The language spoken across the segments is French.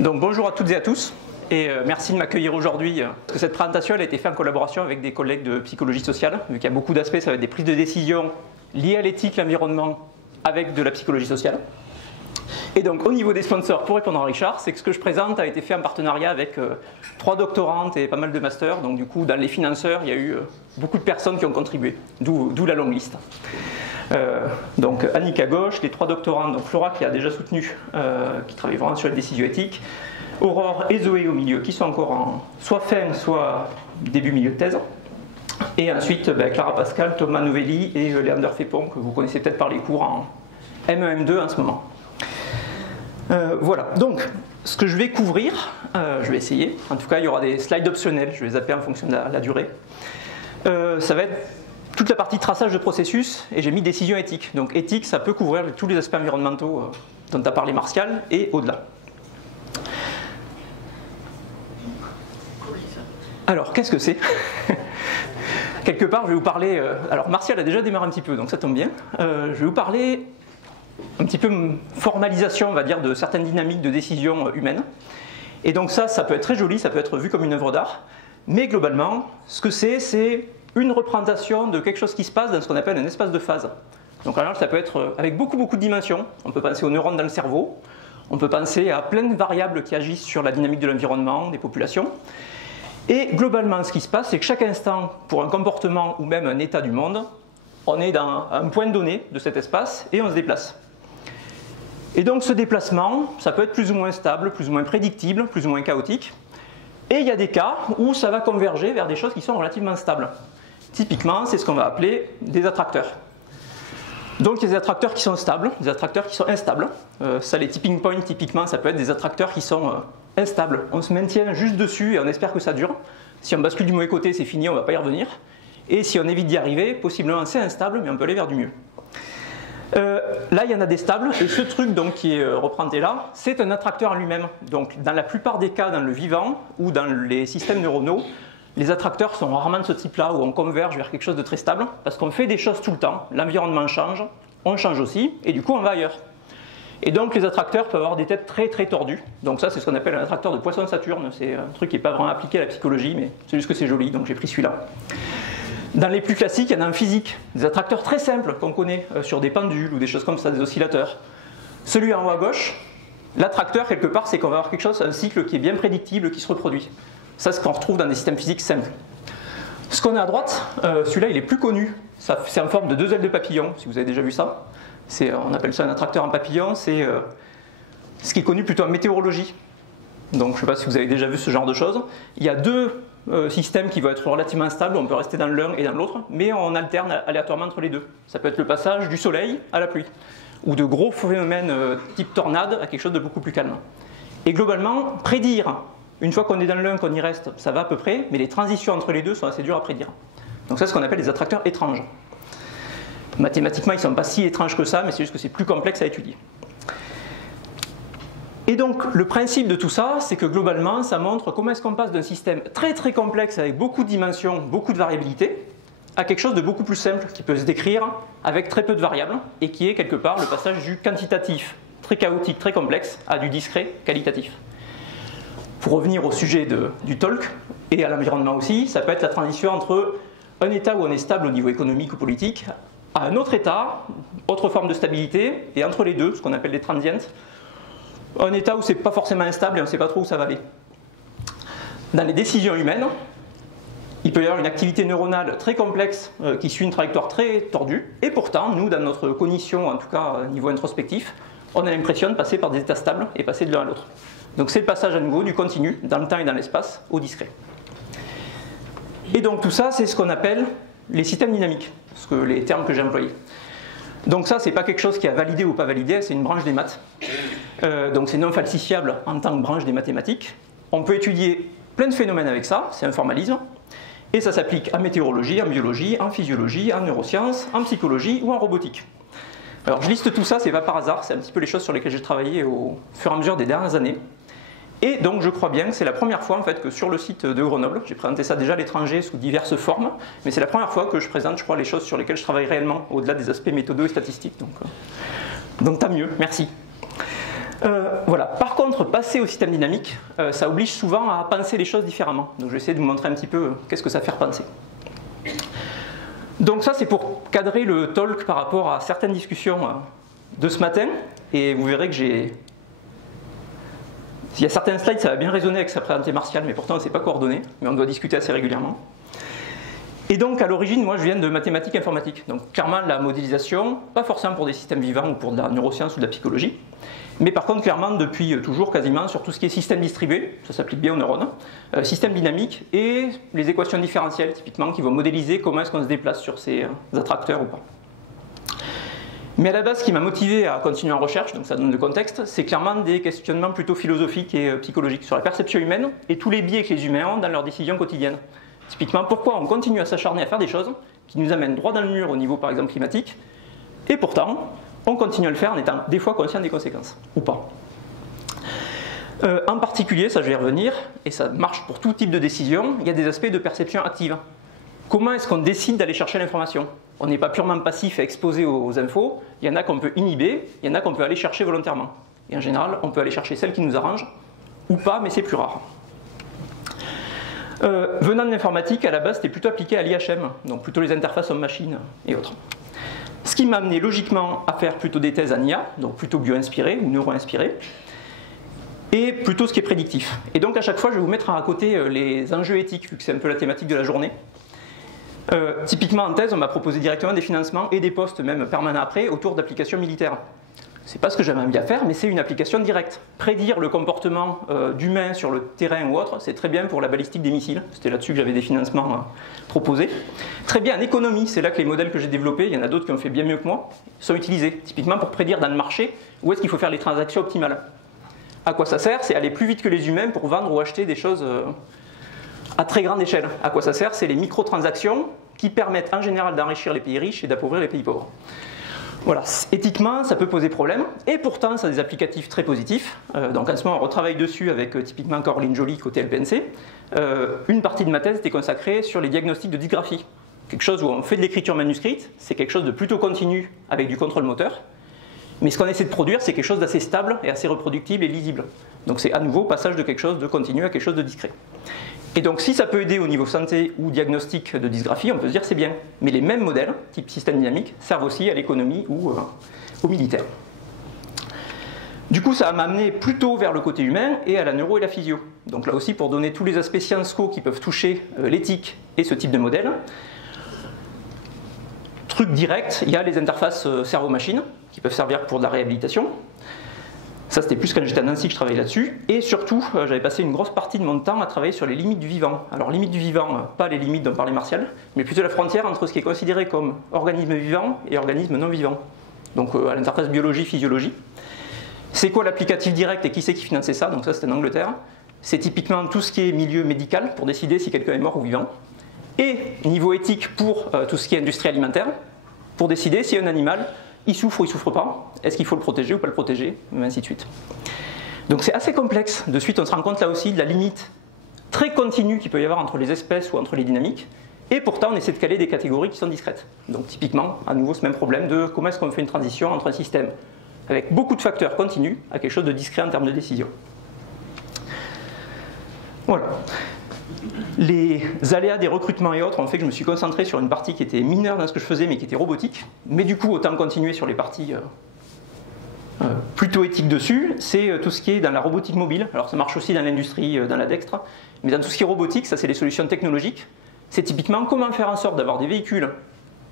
Donc bonjour à toutes et à tous, et merci de m'accueillir aujourd'hui. Parce que cette présentation elle a été faite en collaboration avec des collègues de psychologie sociale, vu qu'il y a beaucoup d'aspects, ça va être des prises de décision liées à l'éthique, l'environnement, avec de la psychologie sociale. Et donc au niveau des sponsors, pour répondre à Richard, c'est que ce que je présente a été fait en partenariat avec 3 doctorantes et pas mal de masters. Donc du coup, dans les financeurs, il y a eu beaucoup de personnes qui ont contribué, d'où la longue liste. Donc Annick à gauche, les 3 doctorantes, donc Flora qui a déjà soutenu, qui travaille vraiment sur les décisions éthiques, Aurore et Zoé au milieu, qui sont encore en soit fin, soit début-milieu de thèse. Et ensuite Clara Pascal, Thomas Novelli et Léander Fépon, que vous connaissez peut-être par les cours en M1, M2 en ce moment. Voilà, donc ce que je vais couvrir, je vais essayer, en tout cas il y aura des slides optionnels, je vais zapper en fonction de la durée. Ça va être toute la partie traçage de processus, et j'ai mis décision éthique. Donc éthique, ça peut couvrir tous les aspects environnementaux dont a parlé Martial, et au-delà. Alors, qu'est-ce que c'est? Quelque part, je vais vous parler... alors, Martial a déjà démarré un petit peu, donc ça tombe bien. Je vais vous parler un petit peu formalisation, on va dire, de certaines dynamiques de décision humaine. Et donc ça peut être très joli, ça peut être vu comme une œuvre d'art, mais globalement, ce que c'est une représentation de quelque chose qui se passe dans ce qu'on appelle un espace de phase. Donc alors ça peut être avec beaucoup de dimensions. On peut penser aux neurones dans le cerveau, on peut penser à plein de variables qui agissent sur la dynamique de l'environnement, des populations. Et globalement, ce qui se passe, c'est que chaque instant, pour un comportement ou même un état du monde, on est dans un point donné de cet espace et on se déplace. Et donc ce déplacement, ça peut être plus ou moins stable, plus ou moins prédictible, plus ou moins chaotique. Et il y a des cas où ça va converger vers des choses qui sont relativement stables. Typiquement, c'est ce qu'on va appeler des attracteurs. Donc il y a des attracteurs qui sont stables, des attracteurs qui sont instables. Ça, les tipping points, typiquement, ça peut être des attracteurs qui sont instables. On se maintient juste dessus et on espère que ça dure. Si on bascule du mauvais côté, c'est fini, on ne va pas y revenir. Et si on évite d'y arriver, possiblement c'est instable, mais on peut aller vers du mieux. Là, il y en a des stables, et ce truc donc, qui est représenté là, c'est un attracteur en lui-même. Donc dans la plupart des cas, dans le vivant ou dans les systèmes neuronaux, les attracteurs sont rarement de ce type-là, où on converge vers quelque chose de très stable, parce qu'on fait des choses tout le temps, l'environnement change, on change aussi, et du coup on va ailleurs. Et donc les attracteurs peuvent avoir des têtes très tordues, donc ça c'est ce qu'on appelle un attracteur de Poisson-Saturne, c'est un truc qui n'est pas vraiment appliqué à la psychologie, mais c'est juste que c'est joli, donc j'ai pris celui-là. Dans les plus classiques, il y en a en physique, des attracteurs très simples qu'on connaît, sur des pendules ou des choses comme ça, des oscillateurs. Celui en haut à gauche, l'attracteur quelque part, c'est qu'on va avoir quelque chose, un cycle qui est bien prédictible, qui se reproduit. Ça, c'est ce qu'on retrouve dans des systèmes physiques simples. Ce qu'on a à droite, celui-là, il est plus connu. C'est en forme de 2 ailes de papillon, si vous avez déjà vu ça. On appelle ça un attracteur en papillon. C'est ce qui est connu plutôt en météorologie. Donc, je ne sais pas si vous avez déjà vu ce genre de choses. Il y a 2 systèmes qui vont être relativement stables. On peut rester dans l'un et dans l'autre, mais on alterne aléatoirement entre les deux. Ça peut être le passage du soleil à la pluie, ou de gros phénomènes type tornade à quelque chose de beaucoup plus calme. Et globalement, prédire, une fois qu'on est dans l'un, qu'on y reste, ça va à peu près, mais les transitions entre les deux sont assez dures à prédire. Donc ça, c'est ce qu'on appelle les attracteurs étranges. Mathématiquement, ils ne sont pas si étranges que ça, mais c'est juste que c'est plus complexe à étudier. Et donc, le principe de tout ça, c'est que globalement, ça montre comment est-ce qu'on passe d'un système très complexe avec beaucoup de dimensions, beaucoup de variabilité, à quelque chose de beaucoup plus simple, qui peut se décrire avec très peu de variables, et qui est quelque part le passage du quantitatif, très chaotique, très complexe, à du discret, qualitatif. Pour revenir au sujet du talk, et à l'environnement aussi, ça peut être la transition entre un état où on est stable au niveau économique ou politique, à un autre état, autre forme de stabilité, et entre les deux, ce qu'on appelle les transients, un état où c'est pas forcément instable et on ne sait pas trop où ça va aller. Dans les décisions humaines, il peut y avoir une activité neuronale très complexe qui suit une trajectoire très tordue, et pourtant, nous, dans notre cognition, en tout cas au niveau introspectif, on a l'impression de passer par des états stables et passer de l'un à l'autre. Donc c'est le passage à nouveau du continu, dans le temps et dans l'espace, au discret. Et donc tout ça, c'est ce qu'on appelle les systèmes dynamiques, les termes que j'ai employés. Donc ça, c'est pas quelque chose qui est validé ou pas validé, c'est une branche des maths. Donc c'est non falsifiable en tant que branche des mathématiques. On peut étudier plein de phénomènes avec ça, c'est un formalisme. Et ça s'applique en météorologie, en biologie, en physiologie, en neurosciences, en psychologie ou en robotique. Alors je liste tout ça, c'est pas par hasard, c'est un petit peu les choses sur lesquelles j'ai travaillé au fur et à mesure des dernières années. Et donc je crois bien que c'est la première fois en fait, que sur le site de Grenoble, j'ai présenté ça déjà à l'étranger sous diverses formes, mais c'est la première fois que je présente, je crois, les choses sur lesquelles je travaille réellement, au-delà des aspects méthodaux et statistiques. Donc tant mieux, merci. Voilà. Par contre, passer au système dynamique, ça oblige souvent à penser les choses différemment. Donc je vais essayer de vous montrer un petit peu qu'est-ce que ça fait repenser. Donc ça c'est pour cadrer le talk par rapport à certaines discussions de ce matin. Et vous verrez que il y a certains slides, ça va bien résonner avec ce qu'a présenté Martial, mais pourtant on ne s'est pas coordonné, mais on doit discuter assez régulièrement. Et donc à l'origine, moi je viens de mathématiques informatiques. Donc clairement la modélisation, pas forcément pour des systèmes vivants ou pour de la neuroscience ou de la psychologie, mais par contre clairement depuis toujours quasiment sur tout ce qui est système distribué, ça s'applique bien aux neurones, système dynamique et les équations différentielles typiquement qui vont modéliser comment est-ce qu'on se déplace sur ces attracteurs ou pas. Mais à la base, ce qui m'a motivé à continuer en recherche, donc ça donne le contexte, c'est clairement des questionnements plutôt philosophiques et psychologiques sur la perception humaine et tous les biais que les humains ont dans leurs décisions quotidiennes. Typiquement, pourquoi on continue à s'acharner à faire des choses qui nous amènent droit dans le mur au niveau par exemple climatique, et pourtant, on continue à le faire en étant des fois conscient des conséquences, ou pas. En particulier, ça je vais y revenir, et ça marche pour tout type de décision, il y a des aspects de perception active. Comment est-ce qu'on décide d'aller chercher l'information? On n'est pas purement passif et exposé aux infos, il y en a qu'on peut inhiber, il y en a qu'on peut aller chercher volontairement. Et en général, on peut aller chercher celles qui nous arrangent, ou pas, mais c'est plus rare. Venant de l'informatique, à la base, c'était plutôt appliqué à l'IHM, donc plutôt les interfaces homme-machine et autres. Ce qui m'a amené logiquement à faire plutôt des thèses en IA, donc plutôt bio-inspirées ou neuro-inspirées, et plutôt ce qui est prédictif. Et donc à chaque fois, je vais vous mettre à côté les enjeux éthiques, vu que c'est un peu la thématique de la journée. Typiquement en thèse, on m'a proposé directement des financements et des postes même permanents après autour d'applications militaires. C'est pas ce que j'aimerais bien faire, mais c'est une application directe. Prédire le comportement d'humains sur le terrain ou autre, c'est très bien pour la balistique des missiles. C'était là-dessus que j'avais des financements proposés. Très bien en économie, c'est là que les modèles que j'ai développés, il y en a d'autres qui ont fait bien mieux que moi, sont utilisés. Typiquement pour prédire dans le marché où est-ce qu'il faut faire les transactions optimales. À quoi ça sert? C'est aller plus vite que les humains pour vendre ou acheter des choses à très grande échelle. À quoi ça sert? C'est les microtransactions qui permettent en général d'enrichir les pays riches et d'appauvrir les pays pauvres. Voilà, éthiquement, ça peut poser problème, et pourtant, ça a des applicatifs très positifs. Donc en ce moment, on retravaille dessus avec typiquement Coraline Joly côté LPNC. Une partie de ma thèse était consacrée sur les diagnostics de dysgraphie. Quelque chose où on fait de l'écriture manuscrite, c'est quelque chose de plutôt continu avec du contrôle moteur. Mais ce qu'on essaie de produire, c'est quelque chose d'assez stable et assez reproductible et lisible. Donc c'est à nouveau passage de quelque chose de continu à quelque chose de discret. Et donc si ça peut aider au niveau santé ou diagnostic de dysgraphie, on peut se dire c'est bien. Mais les mêmes modèles, type système dynamique, servent aussi à l'économie ou au militaire. Du coup ça m'a amené plutôt vers le côté humain et à la neuro et la physio. Donc là aussi pour donner tous les aspects Sciences Co qui peuvent toucher l'éthique et ce type de modèle. Truc direct, il y a les interfaces cerveau-machine qui peuvent servir pour de la réhabilitation. Ça, c'était plus quand j'étais à Nancy que je travaillais là-dessus. Et surtout, j'avais passé une grosse partie de mon temps à travailler sur les limites du vivant. Alors, limites du vivant, pas les limites dont parlait Martial, mais plutôt la frontière entre ce qui est considéré comme organisme vivant et organisme non vivant. Donc, à l'interface biologie-physiologie. C'est quoi l'applicatif direct et qui c'est qui finançait ça? Donc ça, c'était en Angleterre. C'est typiquement tout ce qui est milieu médical pour décider si quelqu'un est mort ou vivant. Et niveau éthique pour tout ce qui est industrie alimentaire, pour décider si un animal il souffre ou il ne souffre pas, est-ce qu'il faut le protéger ou pas le protéger, et ainsi de suite. Donc c'est assez complexe. De suite, on se rend compte là aussi de la limite très continue qu'il peut y avoir entre les espèces ou entre les dynamiques, et pourtant on essaie de caler des catégories qui sont discrètes. Donc typiquement, à nouveau ce même problème de comment est-ce qu'on fait une transition entre un système avec beaucoup de facteurs continus à quelque chose de discret en termes de décision. Voilà. Les aléas des recrutements et autres ont fait que je me suis concentré sur une partie qui était mineure dans ce que je faisais mais qui était robotique. Mais du coup, autant continuer sur les parties plutôt éthiques dessus. C'est tout ce qui est dans la robotique mobile. Alors ça marche aussi dans l'industrie, dans la dextre. Mais dans tout ce qui est robotique, ça c'est les solutions technologiques. C'est typiquement comment faire en sorte d'avoir des véhicules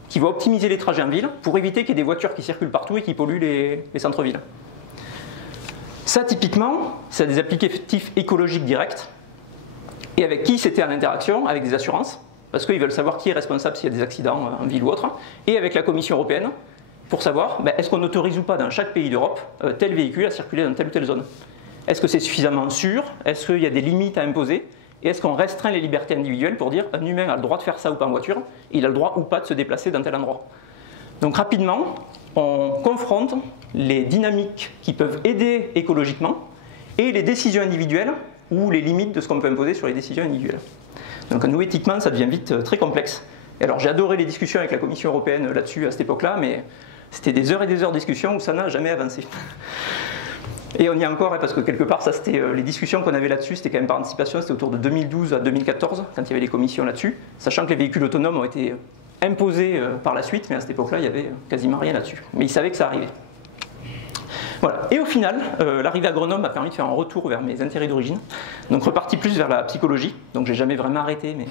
qui vont optimiser les trajets en ville pour éviter qu'il y ait des voitures qui circulent partout et qui polluent les centres-villes. Ça typiquement, c'est des applicatifs écologiques directs. Et avec qui c'était en interaction? Avec des assurances, parce qu'ils veulent savoir qui est responsable s'il y a des accidents en ville ou autre, et avec la Commission européenne, pour savoir est-ce qu'on autorise ou pas dans chaque pays d'Europe tel véhicule à circuler dans telle ou telle zone. Est-ce que c'est suffisamment sûr? Est-ce qu'il y a des limites à imposer? Et est-ce qu'on restreint les libertés individuelles pour dire un humain a le droit de faire ça ou pas en voiture, et il a le droit ou pas de se déplacer dans tel endroit? Donc rapidement, on confronte les dynamiques qui peuvent aider écologiquement et les décisions individuelles ou les limites de ce qu'on peut imposer sur les décisions individuelles. Donc nous, éthiquement, ça devient vite très complexe. Et alors j'ai adoré les discussions avec la Commission européenne là-dessus à cette époque-là, mais c'était des heures et des heures de discussion où ça n'a jamais avancé. Et on y est encore, parce que quelque part, ça c'était les discussions qu'on avait là-dessus, c'était quand même par anticipation, c'était autour de 2012 à 2014, quand il y avait les commissions là-dessus, sachant que les véhicules autonomes ont été imposés par la suite, mais à cette époque-là, il n'y avait quasiment rien là-dessus. Mais ils savaient que ça arrivait. Voilà. Et au final, l'arrivée à Grenoble m'a permis de faire un retour vers mes intérêts d'origine, donc reparti plus vers la psychologie, donc j'ai jamais vraiment arrêté, mais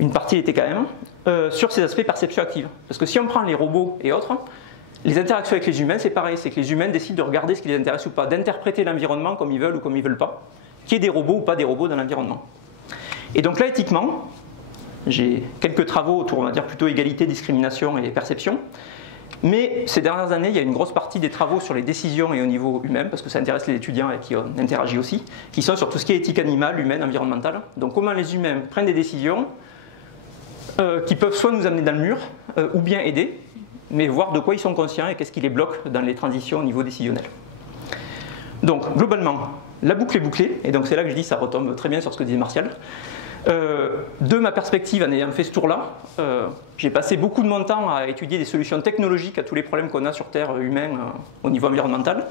une partie était quand même, sur ces aspects perception active. Parce que si on prend les robots et autres, les interactions avec les humains, c'est pareil, c'est que les humains décident de regarder ce qui les intéresse ou pas, d'interpréter l'environnement comme ils veulent ou comme ils veulent pas, qu'il y ait des robots ou pas des robots dans l'environnement. Et donc là, éthiquement, j'ai quelques travaux autour, on va dire, plutôt égalité, discrimination et perception, mais ces dernières années, il y a une grosse partie des travaux sur les décisions et au niveau humain, parce que ça intéresse les étudiants avec qui on interagit aussi, qui sont sur tout ce qui est éthique animale, humaine, environnementale. Donc comment les humains prennent des décisions qui peuvent soit nous amener dans le mur, ou bien aider, mais voir de quoi ils sont conscients et qu'est-ce qui les bloque dans les transitions au niveau décisionnel. Donc, globalement, la boucle est bouclée, et donc c'est là que je dis ça retombe très bien sur ce que disait Martial. De ma perspective, en ayant fait ce tour-là, j'ai passé beaucoup de mon temps à étudier des solutions technologiques à tous les problèmes qu'on a sur Terre humain au niveau environnemental.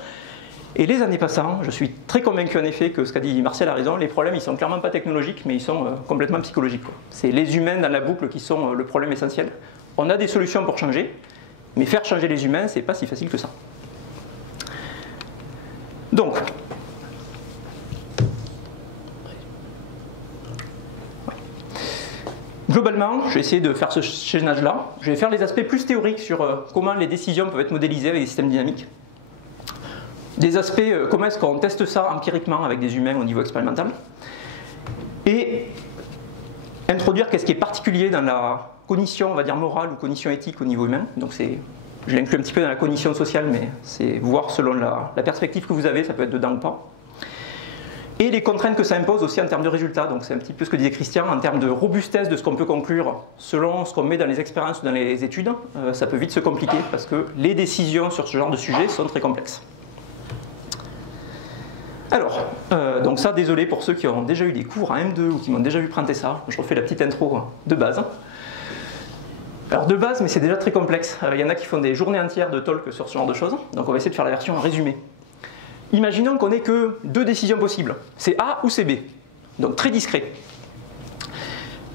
Et les années passant, je suis très convaincu en effet que ce qu'a dit Martial a raison, les problèmes ils sont clairement pas technologiques, mais ils sont complètement psychologiques. C'est les humains dans la boucle qui sont le problème essentiel. On a des solutions pour changer, mais faire changer les humains, c'est pas si facile que ça. Donc, globalement, je vais essayer de faire ce chaînage-là. Je vais faire les aspects plus théoriques sur comment les décisions peuvent être modélisées avec des systèmes dynamiques. Des aspects, comment est-ce qu'on teste ça empiriquement avec des humains au niveau expérimental. Et introduire qu'est-ce qui est particulier dans la cognition, on va dire morale ou cognition éthique au niveau humain. Donc je l'inclus un petit peu dans la cognition sociale, mais c'est voir selon la perspective que vous avez, ça peut être dedans ou pas. Et les contraintes que ça impose aussi en termes de résultats. Donc c'est un petit peu ce que disait Christian, en termes de robustesse de ce qu'on peut conclure selon ce qu'on met dans les expériences ou dans les études, ça peut vite se compliquer parce que les décisions sur ce genre de sujet sont très complexes. Alors, donc ça, désolé pour ceux qui ont déjà eu des cours en M2 ou qui m'ont déjà vu présenter ça, je refais la petite intro de base. Alors de base, mais c'est déjà très complexe, il y en a qui font des journées entières de talk sur ce genre de choses, donc on va essayer de faire la version en résumé. Imaginons qu'on n'ait que deux décisions possibles, c'est A ou c'est B, donc très discret.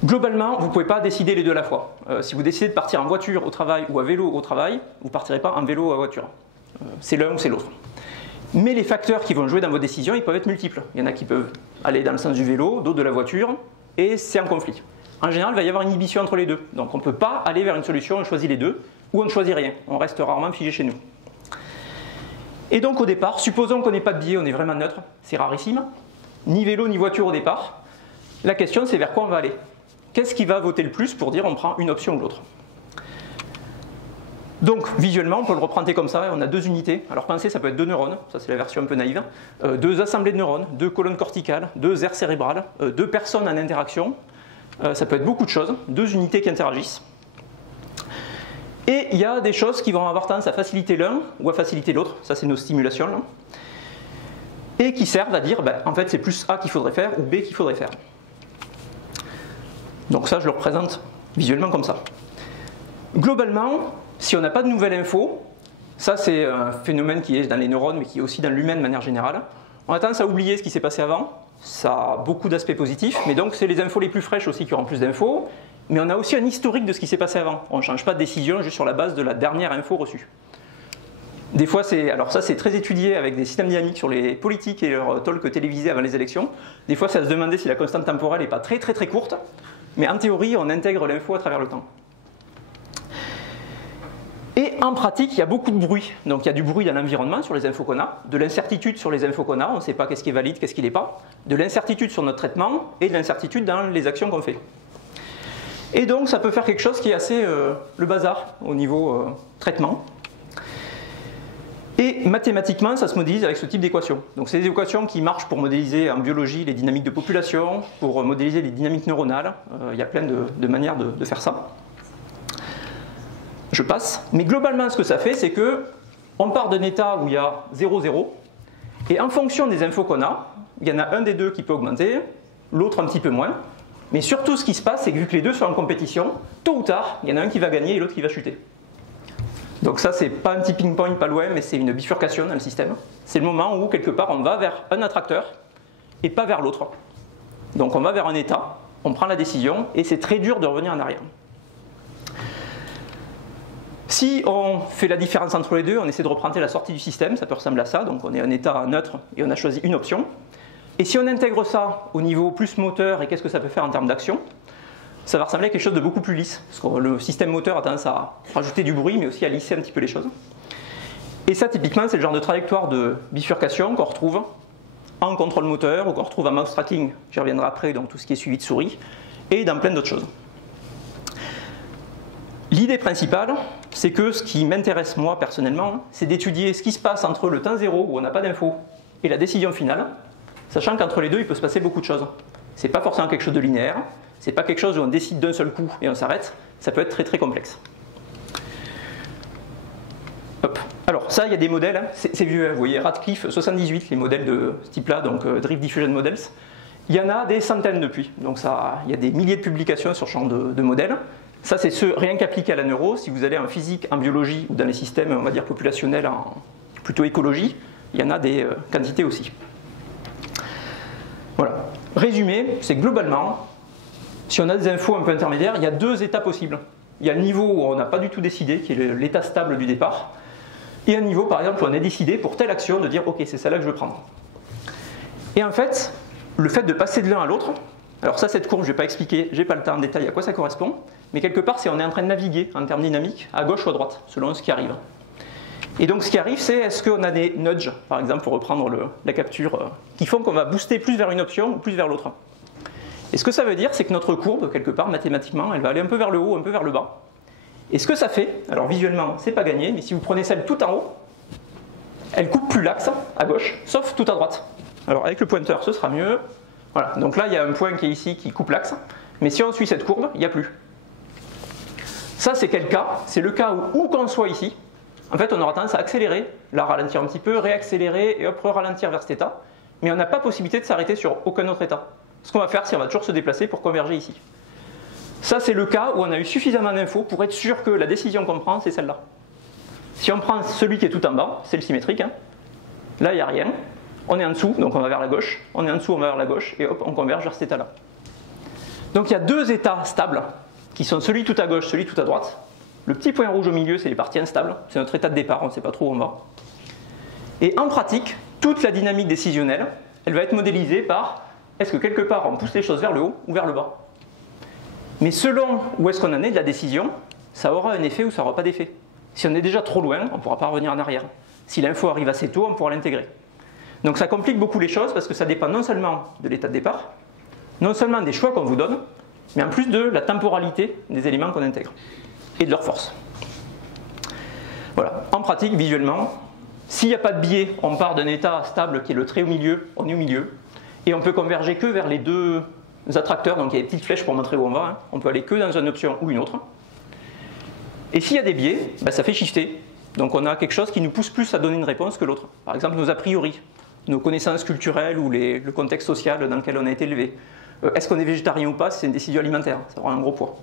Globalement, vous ne pouvez pas décider les deux à la fois. Si vous décidez de partir en voiture au travail ou à vélo au travail, vous ne partirez pas en vélo ou à voiture. C'est l'un ou c'est l'autre. Mais les facteurs qui vont jouer dans vos décisions, ils peuvent être multiples. Il y en a qui peuvent aller dans le sens du vélo, d'autres de la voiture, et c'est en conflit. En général, il va y avoir une inhibition entre les deux. Donc on ne peut pas aller vers une solution, on choisit les deux, ou on ne choisit rien. On reste rarement figé chez nous. Et donc au départ, supposons qu'on n'ait pas de biais, on est vraiment neutre, c'est rarissime, ni vélo ni voiture au départ. La question c'est vers quoi on va aller. Qu'est-ce qui va voter le plus pour dire on prend une option ou l'autre. Donc visuellement, on peut le représenter comme ça, on a deux unités. Alors pensez, ça peut être deux neurones, ça c'est la version un peu naïve, deux assemblées de neurones, deux colonnes corticales, deux aires cérébrales, deux personnes en interaction, ça peut être beaucoup de choses, deux unités qui interagissent. Et il y a des choses qui vont avoir tendance à faciliter l'un ou à faciliter l'autre, ça c'est nos stimulations, là. Et qui servent à dire, en fait c'est plus A qu'il faudrait faire ou B qu'il faudrait faire. Donc ça je le représente visuellement comme ça. Globalement, si on n'a pas de nouvelles infos, ça c'est un phénomène qui est dans les neurones mais qui est aussi dans l'humain de manière générale, on a tendance à oublier ce qui s'est passé avant, ça a beaucoup d'aspects positifs, mais donc c'est les infos les plus fraîches aussi qui auront plus d'infos, mais on a aussi un historique de ce qui s'est passé avant, on ne change pas de décision juste sur la base de la dernière info reçue. Des fois, alors ça c'est très étudié avec des systèmes dynamiques sur les politiques et leurs talks télévisés avant les élections, des fois c'est à se demander si la constante temporelle n'est pas très courte, mais en théorie on intègre l'info à travers le temps. Et en pratique, il y a beaucoup de bruit. Donc il y a du bruit dans l'environnement sur les infos qu'on a, de l'incertitude sur les infos qu'on a, on ne sait pas qu'est-ce qui est valide, qu'est-ce qui n'est pas, de l'incertitude sur notre traitement et de l'incertitude dans les actions qu'on fait. Et donc ça peut faire quelque chose qui est assez le bazar au niveau traitement. Et mathématiquement, ça se modélise avec ce type d'équations. Donc c'est des équations qui marchent pour modéliser en biologie les dynamiques de population, pour modéliser les dynamiques neuronales. Il y a plein de manières de faire ça. Je passe. Mais globalement, ce que ça fait, c'est que on part d'un état où il y a 0, 0, et en fonction des infos qu'on a, il y en a un des deux qui peut augmenter, l'autre un petit peu moins. Mais surtout, ce qui se passe, c'est que vu que les deux sont en compétition, tôt ou tard, il y en a un qui va gagner et l'autre qui va chuter. Donc ça, c'est pas un tipping point pas loin, mais c'est une bifurcation dans le système. C'est le moment où, quelque part, on va vers un attracteur et pas vers l'autre. Donc on va vers un état, on prend la décision, et c'est très dur de revenir en arrière. Si on fait la différence entre les deux, on essaie de représenter la sortie du système, ça peut ressembler à ça, donc on est un état neutre et on a choisi une option. Et si on intègre ça au niveau plus moteur et qu'est-ce que ça peut faire en termes d'action, ça va ressembler à quelque chose de beaucoup plus lisse, parce que le système moteur a tendance à rajouter du bruit, mais aussi à lisser un petit peu les choses. Et ça, typiquement, c'est le genre de trajectoire de bifurcation qu'on retrouve en contrôle moteur, ou qu'on retrouve en mouse tracking, j'y reviendrai après, donc tout ce qui est suivi de souris, et dans plein d'autres choses. L'idée principale, c'est que ce qui m'intéresse moi personnellement, c'est d'étudier ce qui se passe entre le temps zéro, où on n'a pas d'infos, et la décision finale, sachant qu'entre les deux, il peut se passer beaucoup de choses. C'est pas forcément quelque chose de linéaire, c'est pas quelque chose où on décide d'un seul coup et on s'arrête, ça peut être très très complexe. Hop. Alors ça, il y a des modèles, hein. C'est vieux, hein. Vous voyez Radcliffe 78, les modèles de ce type-là, donc Drift Diffusion Models. Il y en a des centaines depuis, donc ça, il y a des milliers de publications sur ce genre de modèles. Ça, c'est ceux rien qu'appliqués à la neuro. Si vous allez en physique, en biologie ou dans les systèmes, on va dire populationnels, en plutôt écologie, il y en a des quantités aussi. Voilà. Résumé, c'est globalement, si on a des infos un peu intermédiaires, il y a deux états possibles. Il y a le niveau où on n'a pas du tout décidé, qui est l'état stable du départ, et un niveau, par exemple, où on a décidé pour telle action de dire « Ok, c'est celle-là que je veux prendre ». Et en fait, le fait de passer de l'un à l'autre, alors ça, cette courbe, je ne vais pas expliquer, je n'ai pas le temps en détail à quoi ça correspond, mais quelque part, c'est on est en train de naviguer en termes dynamiques, à gauche ou à droite, selon ce qui arrive. Et donc ce qui arrive, c'est est-ce qu'on a des nudges, par exemple, pour reprendre la capture, qui font qu'on va booster plus vers une option ou plus vers l'autre. Et ce que ça veut dire, c'est que notre courbe, quelque part, mathématiquement, elle va aller un peu vers le haut, un peu vers le bas. Et ce que ça fait, alors visuellement, c'est pas gagné, mais si vous prenez celle tout en haut, elle coupe plus l'axe à gauche, sauf tout à droite. Alors avec le pointeur, ce sera mieux. Voilà, donc là, il y a un point qui est ici qui coupe l'axe, mais si on suit cette courbe, il n'y a plus. Ça, c'est quel cas? C'est le cas où qu'on soit ici, en fait, on aura tendance à accélérer, là ralentir un petit peu, réaccélérer et hop, ralentir vers cet état, mais on n'a pas possibilité de s'arrêter sur aucun autre état. Ce qu'on va faire, c'est qu'on va toujours se déplacer pour converger ici. Ça, c'est le cas où on a eu suffisamment d'infos pour être sûr que la décision qu'on prend, c'est celle-là. Si on prend celui qui est tout en bas, c'est le symétrique, hein. Là, il n'y a rien. On est en dessous, donc on va vers la gauche. On est en dessous, on va vers la gauche, et hop, on converge vers cet état-là. Donc il y a deux états stables, qui sont celui tout à gauche, celui tout à droite. Le petit point rouge au milieu, c'est les parties instables. C'est notre état de départ, on ne sait pas trop où on va. Et en pratique, toute la dynamique décisionnelle, elle va être modélisée par est-ce que quelque part on pousse les choses vers le haut ou vers le bas. Mais selon où est-ce qu'on en est de la décision, ça aura un effet ou ça n'aura pas d'effet. Si on est déjà trop loin, on ne pourra pas revenir en arrière. Si l'info arrive assez tôt, on pourra l'intégrer. Donc ça complique beaucoup les choses parce que ça dépend non seulement de l'état de départ, non seulement des choix qu'on vous donne, mais en plus de la temporalité des éléments qu'on intègre et de leur force. Voilà. En pratique, visuellement, s'il n'y a pas de biais, on part d'un état stable qui est le trait au milieu, on est au milieu, et on peut converger que vers les deux attracteurs, donc il y a des petites flèches pour montrer où on va, hein. On peut aller que dans une option ou une autre. Et s'il y a des biais, ben ça fait shifter. Donc on a quelque chose qui nous pousse plus à donner une réponse que l'autre. Par exemple, nos a priori, nos connaissances culturelles ou le contexte social dans lequel on a été élevé. Est-ce qu'on est végétarien ou pas, c'est une décision alimentaire, ça aura un gros poids.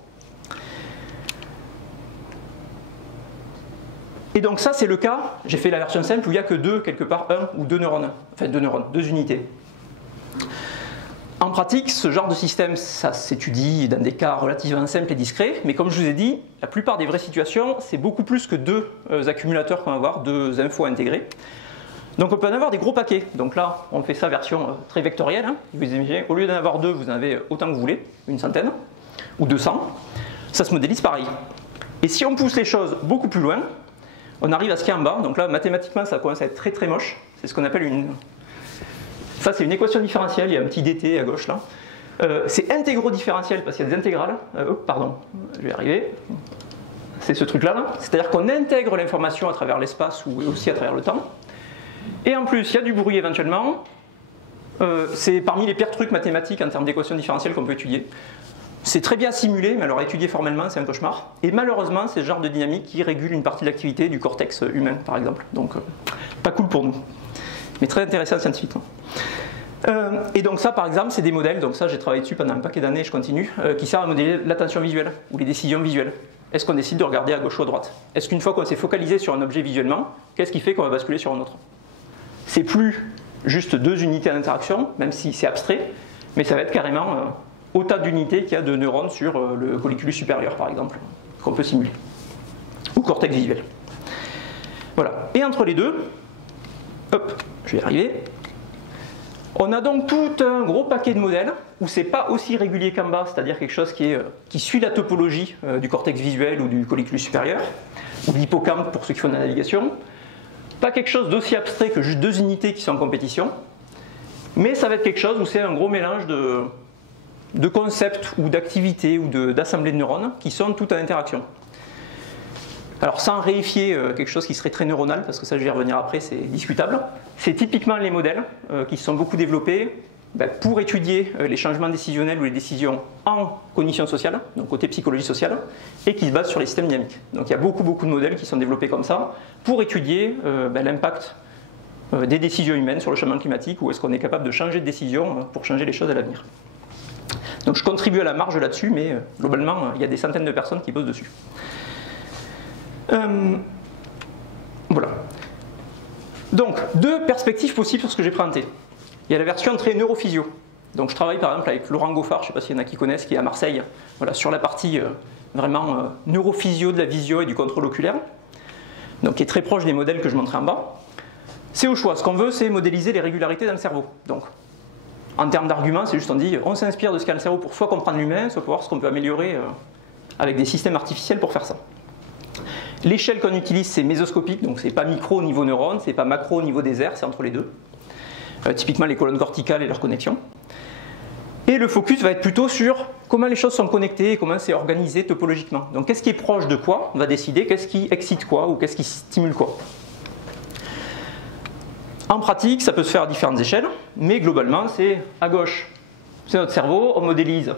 Et donc ça, c'est le cas, j'ai fait la version simple où il n'y a que deux, quelque part, un ou deux neurones. Enfin, deux unités. En pratique, ce genre de système, ça s'étudie dans des cas relativement simples et discrets, mais comme je vous ai dit, la plupart des vraies situations, c'est beaucoup plus que deux accumulateurs qu'on va avoir, deux infos intégrées. Donc on peut en avoir des gros paquets. Donc là, on fait ça version très vectorielle. Hein. Vous imaginez, au lieu d'en avoir deux, vous en avez autant que vous voulez, une centaine, ou 200. Ça se modélise pareil. Et si on pousse les choses beaucoup plus loin, on arrive à ce qu'il y a en bas. Donc là, mathématiquement, ça commence à être très très moche. C'est ce qu'on appelle une... Ça, c'est une équation différentielle. Il y a un petit dt à gauche là. C'est intégro-différentiel parce qu'il y a des intégrales. Pardon, je vais y arriver. C'est ce truc-là. Là. C'est-à-dire qu'on intègre l'information à travers l'espace ou aussi à travers le temps. Et en plus, il y a du bruit éventuellement. C'est parmi les pires trucs mathématiques en termes d'équations différentielles qu'on peut étudier. C'est très bien simulé, mais alors étudier formellement, c'est un cauchemar. Et malheureusement, c'est ce genre de dynamique qui régule une partie de l'activité du cortex humain, par exemple. Donc, pas cool pour nous. Mais très intéressant scientifiquement. Et donc ça, par exemple, c'est des modèles, donc ça, j'ai travaillé dessus pendant un paquet d'années, je continue, qui servent à modéliser l'attention visuelle, ou les décisions visuelles. est-ce qu'on décide de regarder à gauche ou à droite? Est-ce qu'une fois qu'on s'est focalisé sur un objet visuellement, qu'est-ce qui fait qu'on va basculer sur un autre? C'est plus juste deux unités d'interaction, même si c'est abstrait, mais ça va être carrément autant d'unités qu'il y a de neurones sur le colliculus supérieur, par exemple, qu'on peut simuler, ou cortex visuel. Voilà. Et entre les deux, hop, je vais y arriver. On a donc tout un gros paquet de modèles où c'est pas aussi régulier qu'en bas, c'est-à-dire quelque chose qui suit la topologie du cortex visuel ou du colliculus supérieur, ou de l'hippocampe pour ceux qui font de la navigation. Pas quelque chose d'aussi abstrait que juste deux unités qui sont en compétition, mais ça va être quelque chose où c'est un gros mélange de concepts ou d'activités ou d'assemblées de neurones qui sont toutes en interaction. Alors sans réifier quelque chose qui serait très neuronal, parce que ça je vais y revenir après, c'est discutable, c'est typiquement les modèles qui sont beaucoup développés pour étudier les changements décisionnels ou les décisions en cognition sociale, donc côté psychologie sociale, et qui se basent sur les systèmes dynamiques. Donc il y a beaucoup de modèles qui sont développés comme ça pour étudier l'impact des décisions humaines sur le changement climatique, ou est-ce qu'on est capable de changer de décision pour changer les choses à l'avenir. Donc je contribue à la marge là-dessus, mais globalement il y a des centaines de personnes qui bossent dessus. Voilà. Donc, deux perspectives possibles sur ce que j'ai présenté. Il y a la version très neurophysio. Donc, je travaille par exemple avec Laurent Goffard, je ne sais pas s'il y en a qui connaissent, qui est à Marseille, voilà, sur la partie vraiment neurophysio de la visio et du contrôle oculaire, donc qui est très proche des modèles que je montrais en bas. C'est au choix. Ce qu'on veut, c'est modéliser les régularités dans le cerveau. Donc, en termes d'arguments, c'est juste on dit on s'inspire de ce qu'a le cerveau pour soit comprendre l'humain, soit pour voir ce qu'on peut améliorer avec des systèmes artificiels pour faire ça. L'échelle qu'on utilise, c'est mésoscopique, donc c'est pas micro au niveau neurones, c'est pas macro au niveau des aires, c'est entre les deux. Typiquement les colonnes corticales et leurs connexions. Et le focus va être plutôt sur comment les choses sont connectées et comment c'est organisé topologiquement. Donc qu'est-ce qui est proche de quoi? On va décider qu'est-ce qui excite quoi ou qu'est-ce qui stimule quoi. En pratique, ça peut se faire à différentes échelles, mais globalement, c'est à gauche, c'est notre cerveau, on modélise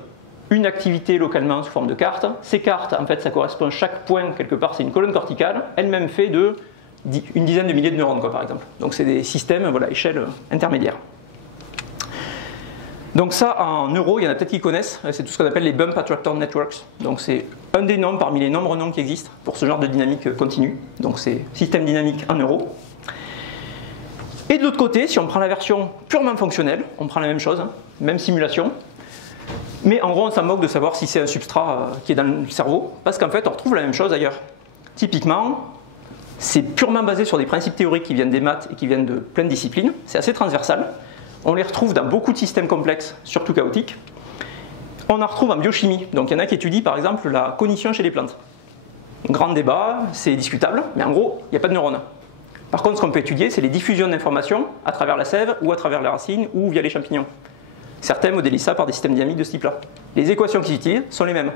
une activité localement sous forme de carte. Ces cartes, en fait, ça correspond, chaque point, quelque part, c'est une colonne corticale, elle-même fait une dizaine de milliers de neurones, quoi, par exemple. Donc c'est des systèmes, voilà, échelle intermédiaire. Donc ça, en neuro, il y en a peut-être qui connaissent, c'est tout ce qu'on appelle les Bump Attractor Networks. Donc c'est un des noms parmi les nombreux noms qui existent pour ce genre de dynamique continue. Donc c'est système dynamique en neuro. Et de l'autre côté, si on prend la version purement fonctionnelle, on prend la même chose, même simulation, mais en gros on s'en moque de savoir si c'est un substrat qui est dans le cerveau, parce qu'en fait on retrouve la même chose ailleurs. Typiquement, c'est purement basé sur des principes théoriques qui viennent des maths et qui viennent de plein de disciplines, c'est assez transversal, on les retrouve dans beaucoup de systèmes complexes, surtout chaotiques. On en retrouve en biochimie, donc il y en a qui étudient par exemple la cognition chez les plantes. Grand débat, c'est discutable, mais en gros il n'y a pas de neurones. Par contre ce qu'on peut étudier c'est les diffusions d'informations à travers la sève ou à travers les racines ou via les champignons. Certains modélisent ça par des systèmes dynamiques de ce type-là. Les équations qu'ils utilisent sont les mêmes,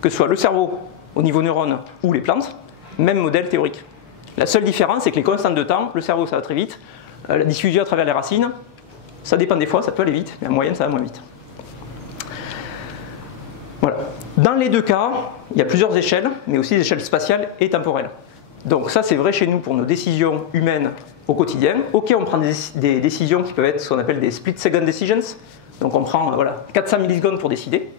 que ce soit le cerveau au niveau neurones ou les plantes, même modèle théorique. La seule différence, c'est que les constantes de temps, le cerveau ça va très vite, la diffusion à travers les racines, ça dépend des fois, ça peut aller vite, mais en moyenne ça va moins vite. Voilà. Dans les deux cas, il y a plusieurs échelles, mais aussi des échelles spatiales et temporelles. Donc ça c'est vrai chez nous pour nos décisions humaines au quotidien. Ok, on prend des décisions qui peuvent être ce qu'on appelle des split second decisions. Donc on prend 400 millisecondes pour décider.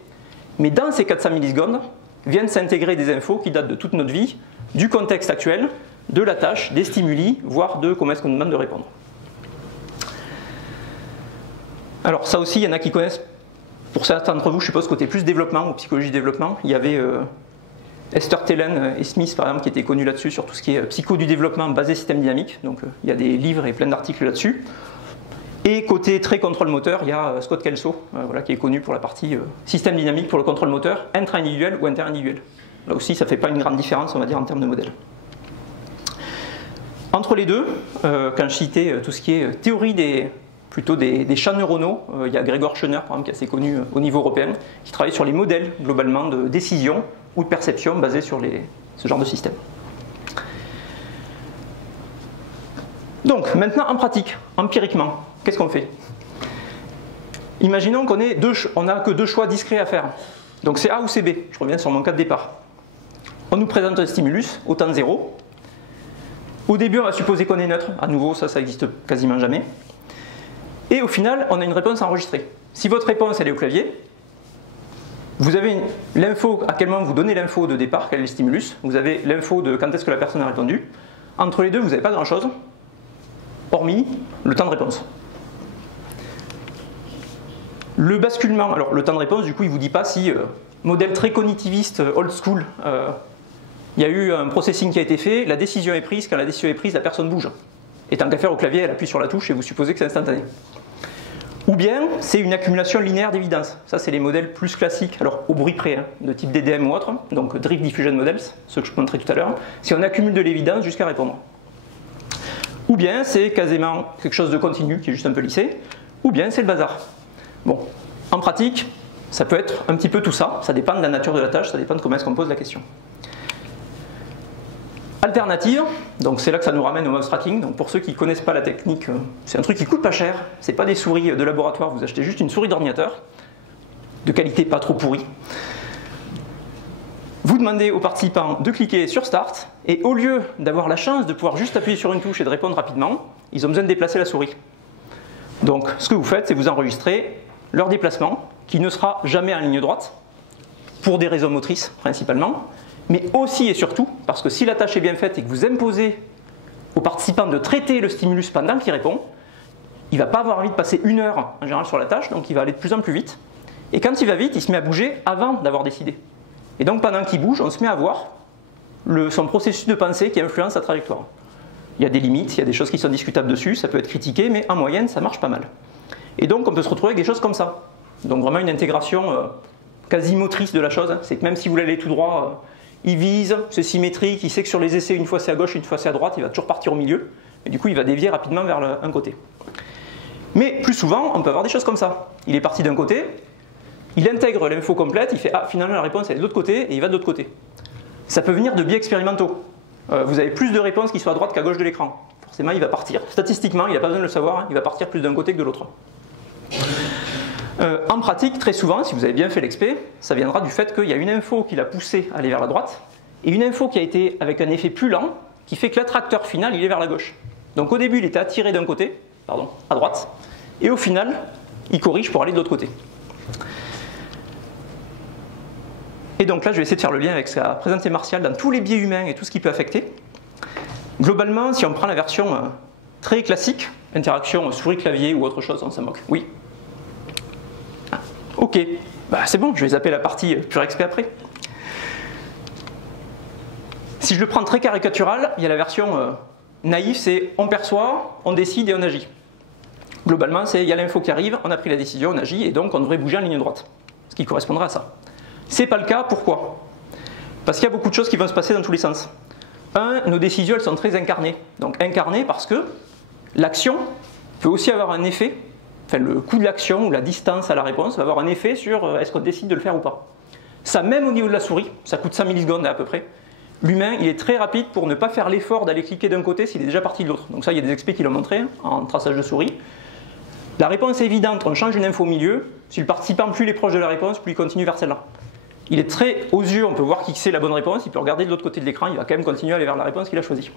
Mais dans ces 400 millisecondes viennent s'intégrer des infos qui datent de toute notre vie, du contexte actuel, de la tâche, des stimuli, voire de comment est-ce qu'on nous demande de répondre. Alors ça aussi, il y en a qui connaissent, pour certains d'entre vous, je suppose, côté plus développement ou psychologie de développement. Il y avait Esther Telen et Smith, par exemple, qui étaient connus là-dessus, sur tout ce qui est psycho du développement basé système dynamique. Donc il y a des livres et plein d'articles là-dessus. Et côté très contrôle moteur, il y a Scott Kelso, qui est connu pour la partie système dynamique pour le contrôle moteur, intra-individuel ou inter-individuel. Là aussi, ça ne fait pas une grande différence, on va dire, en termes de modèle. Entre les deux, quand je citais tout ce qui est théorie des champs neuronaux, il y a Gregor Schoener, par exemple, qui est assez connu au niveau européen, qui travaille sur les modèles, globalement, de décision ou de perception basés sur ce genre de système. Donc, maintenant, en pratique, empiriquement, qu'est-ce qu'on fait? Imaginons qu'on n'a que deux choix discrets à faire. Donc c'est A ou c'est B. Je reviens sur mon cas de départ. On nous présente un stimulus au temps 0. Au début, on va supposer qu'on est neutre. À nouveau, ça n'existe quasiment jamais. Et au final, on a une réponse enregistrée. Si votre réponse elle est au clavier, Vous avez l'info, à quel moment vous donnez l'info de départ, quel est le stimulus, vous avez l'info de quand est-ce que la personne a répondu. Entre les deux, vous n'avez pas grand-chose, hormis le temps de réponse. Le basculement, alors le temps de réponse, du coup, il ne vous dit pas si, modèle très cognitiviste, old school, il y a eu un processing qui a été fait, la décision est prise, quand la décision est prise, la personne bouge. Et tant qu'à faire au clavier, elle appuie sur la touche et vous supposez que c'est instantané. Ou bien, c'est une accumulation linéaire d'évidence. Ça, c'est les modèles plus classiques, alors au bruit près, hein, de type DDM ou autre, donc Drift Diffusion Models, ceux que je montrais tout à l'heure, si on accumule de l'évidence jusqu'à répondre. Ou bien, c'est quasiment quelque chose de continu, qui est juste un peu lissé, ou bien c'est le bazar. Bon, en pratique, ça peut être un petit peu tout ça, ça dépend de la nature de la tâche, ça dépend de comment est-ce qu'on pose la question. Alternative, donc c'est là que ça nous ramène au mouse tracking. Donc pour ceux qui ne connaissent pas la technique, c'est un truc qui coûte pas cher, c'est pas des souris de laboratoire, vous achetez juste une souris d'ordinateur, de qualité pas trop pourrie. Vous demandez aux participants de cliquer sur Start, et au lieu d'avoir la chance de pouvoir juste appuyer sur une touche et de répondre rapidement, ils ont besoin de déplacer la souris. Donc ce que vous faites, c'est vous enregistrer leur déplacement, qui ne sera jamais en ligne droite, pour des raisons motrices principalement, mais aussi et surtout, parce que si la tâche est bien faite et que vous imposez aux participants de traiter le stimulus pendant qu'il répond, il ne va pas avoir envie de passer 1 heure en général sur la tâche, donc il va aller de plus en plus vite. Et quand il va vite, il se met à bouger avant d'avoir décidé. Et donc pendant qu'il bouge, on se met à voir son processus de pensée qui influence sa trajectoire. Il y a des limites, il y a des choses qui sont discutables dessus, ça peut être critiqué, mais en moyenne, ça marche pas mal. Et donc on peut se retrouver avec des choses comme ça. Donc vraiment une intégration quasi motrice de la chose, c'est que même si vous voulez aller tout droit, il vise, c'est symétrique, il sait que sur les essais, une fois c'est à gauche, une fois c'est à droite, il va toujours partir au milieu, et du coup il va dévier rapidement vers un côté. Mais plus souvent, on peut avoir des choses comme ça. Il est parti d'un côté, il intègre l'info complète, il fait « Ah, finalement la réponse elle est de l'autre côté » et il va de l'autre côté. Ça peut venir de biais expérimentaux. Vous avez plus de réponses qui sont à droite qu'à gauche de l'écran. Forcément, il va partir. Statistiquement, il n'a pas besoin de le savoir, hein, il va partir plus d'un côté que de l'autre. En pratique, très souvent, si vous avez bien fait l'expé, ça viendra du fait qu'il y a une info qui l'a poussé à aller vers la droite, et une info qui a été avec un effet plus lent, qui fait que l'attracteur final, il est vers la gauche. Donc au début, il était attiré d'un côté, pardon, à droite, et au final, il corrige pour aller de l'autre côté. Et donc là, je vais essayer de faire le lien avec ce qu'a présenté Martial dans tous les biais humains et tout ce qui peut affecter. Globalement, si on prend la version très classique, interaction souris-clavier ou autre chose, on s'en moque. Oui. Ah, ok, bah, c'est bon, je vais zapper la partie pure expé après. Si je le prends très caricatural, il y a la version naïve, c'est on perçoit, on décide et on agit. Globalement, c'est il y a l'info qui arrive, on a pris la décision, on agit, et donc on devrait bouger en ligne droite. Ce qui correspondra à ça. C'est pas le cas, pourquoi? Parce qu'il y a beaucoup de choses qui vont se passer dans tous les sens. Nos décisions, elles sont très incarnées. Donc incarnées parce que l'action peut aussi avoir un effet, enfin le coût de l'action ou la distance à la réponse va avoir un effet sur est-ce qu'on décide de le faire ou pas. Ça, même au niveau de la souris, ça coûte 5 millisecondes à peu près. L'humain, il est très rapide pour ne pas faire l'effort d'aller cliquer d'un côté s'il est déjà parti de l'autre. Donc ça, il y a des experts qui l'ont montré en traçage de souris. La réponse est évidente, on change une info au milieu. Si le participant, plus il est proche de la réponse, plus il continue vers celle-là. Il est très aux yeux, on peut voir qui c'est la bonne réponse, il peut regarder de l'autre côté de l'écran, il va quand même continuer à aller vers la réponse qu'il a choisie.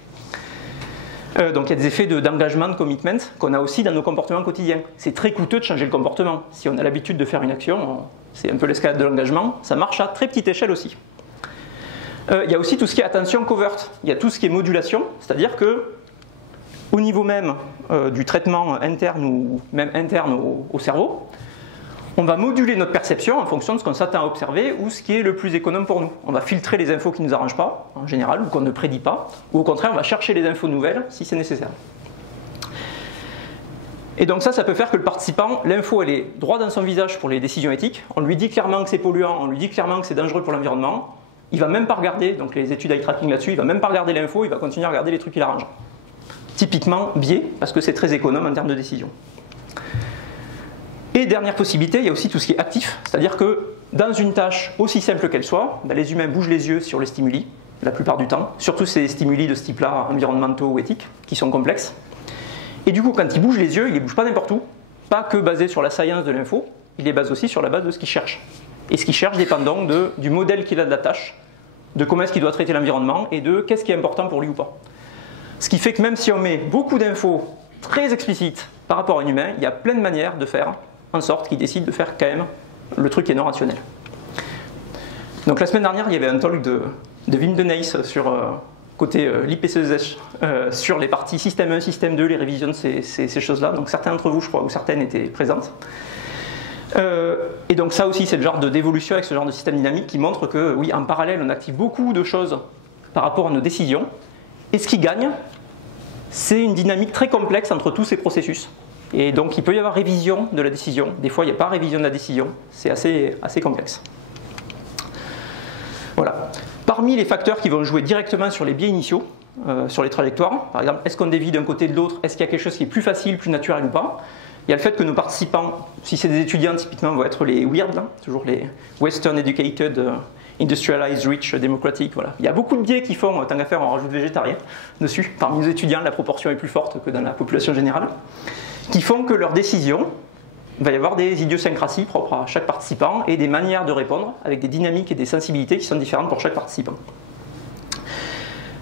Donc il y a des effets d'engagement, de commitment, qu'on a aussi dans nos comportements quotidiens. C'est très coûteux de changer le comportement. Si on a l'habitude de faire une action, c'est un peu l'escalade de l'engagement, ça marche à très petite échelle aussi. Il y a aussi tout ce qui est attention covert, il y a tout ce qui est modulation, c'est-à-dire que au niveau même du traitement interne ou même interne au cerveau, on va moduler notre perception en fonction de ce qu'on s'attend à observer ou ce qui est le plus économe pour nous. On va filtrer les infos qui ne nous arrangent pas, en général, ou qu'on ne prédit pas, ou au contraire, on va chercher les infos nouvelles si c'est nécessaire. Et donc ça peut faire que le participant, l'info elle est droit dans son visage pour les décisions éthiques, on lui dit clairement que c'est polluant, on lui dit clairement que c'est dangereux pour l'environnement, il va même pas regarder, donc les études eye tracking là-dessus, il va même pas regarder l'info, il va continuer à regarder les trucs qui l'arrangent. Typiquement biais, parce que c'est très économe en termes de décision. Et dernière possibilité, il y a aussi tout ce qui est actif, c'est-à-dire que dans une tâche aussi simple qu'elle soit, les humains bougent les yeux sur les stimuli, la plupart du temps, surtout ces stimuli de ce type-là, environnementaux ou éthiques, qui sont complexes. Et du coup, quand ils bougent les yeux, ils ne les bougent pas n'importe où, pas que basé sur la science de l'info, il les base aussi sur la base de ce qu'il cherche. Et ce qu'il cherche dépend donc du modèle qu'il a de la tâche, de comment est-ce qu'il doit traiter l'environnement et de qu'est-ce qui est important pour lui ou pas. Ce qui fait que même si on met beaucoup d'infos très explicites par rapport à un humain, il y a plein de manières de faire en sorte qu'il décide de faire quand même le truc qui est non rationnel. Donc la semaine dernière, il y avait un talk de Wim de Nys sur côté l'IPC2H, sur les parties système 1, système 2, les révisions de ces choses-là. Donc certains d'entre vous, je crois, ou certaines étaient présentes. Et donc ça aussi, c'est le genre d'évolution avec ce genre de système dynamique qui montre que, oui, en parallèle, on active beaucoup de choses par rapport à nos décisions. Et ce qui gagne, c'est une dynamique très complexe entre tous ces processus. Et donc il peut y avoir révision de la décision. Des fois, il n'y a pas révision de la décision. C'est assez complexe. Voilà. Parmi les facteurs qui vont jouer directement sur les biais initiaux, sur les trajectoires, par exemple, est-ce qu'on dévie d'un côté de l'autre, est-ce qu'il y a quelque chose qui est plus facile, plus naturel ou pas? Il y a le fait que nos participants, si c'est des étudiants, typiquement, vont être les weird, là, toujours les Western Educated, Industrialized, Rich, Democratic, voilà. Il y a beaucoup de biais qui font, tant qu'à faire, on rajoute végétarien dessus. Parmi nos étudiants, la proportion est plus forte que dans la population générale, qui font que leurs décisions, il va y avoir des idiosyncrasies propres à chaque participant et des manières de répondre avec des dynamiques et des sensibilités qui sont différentes pour chaque participant.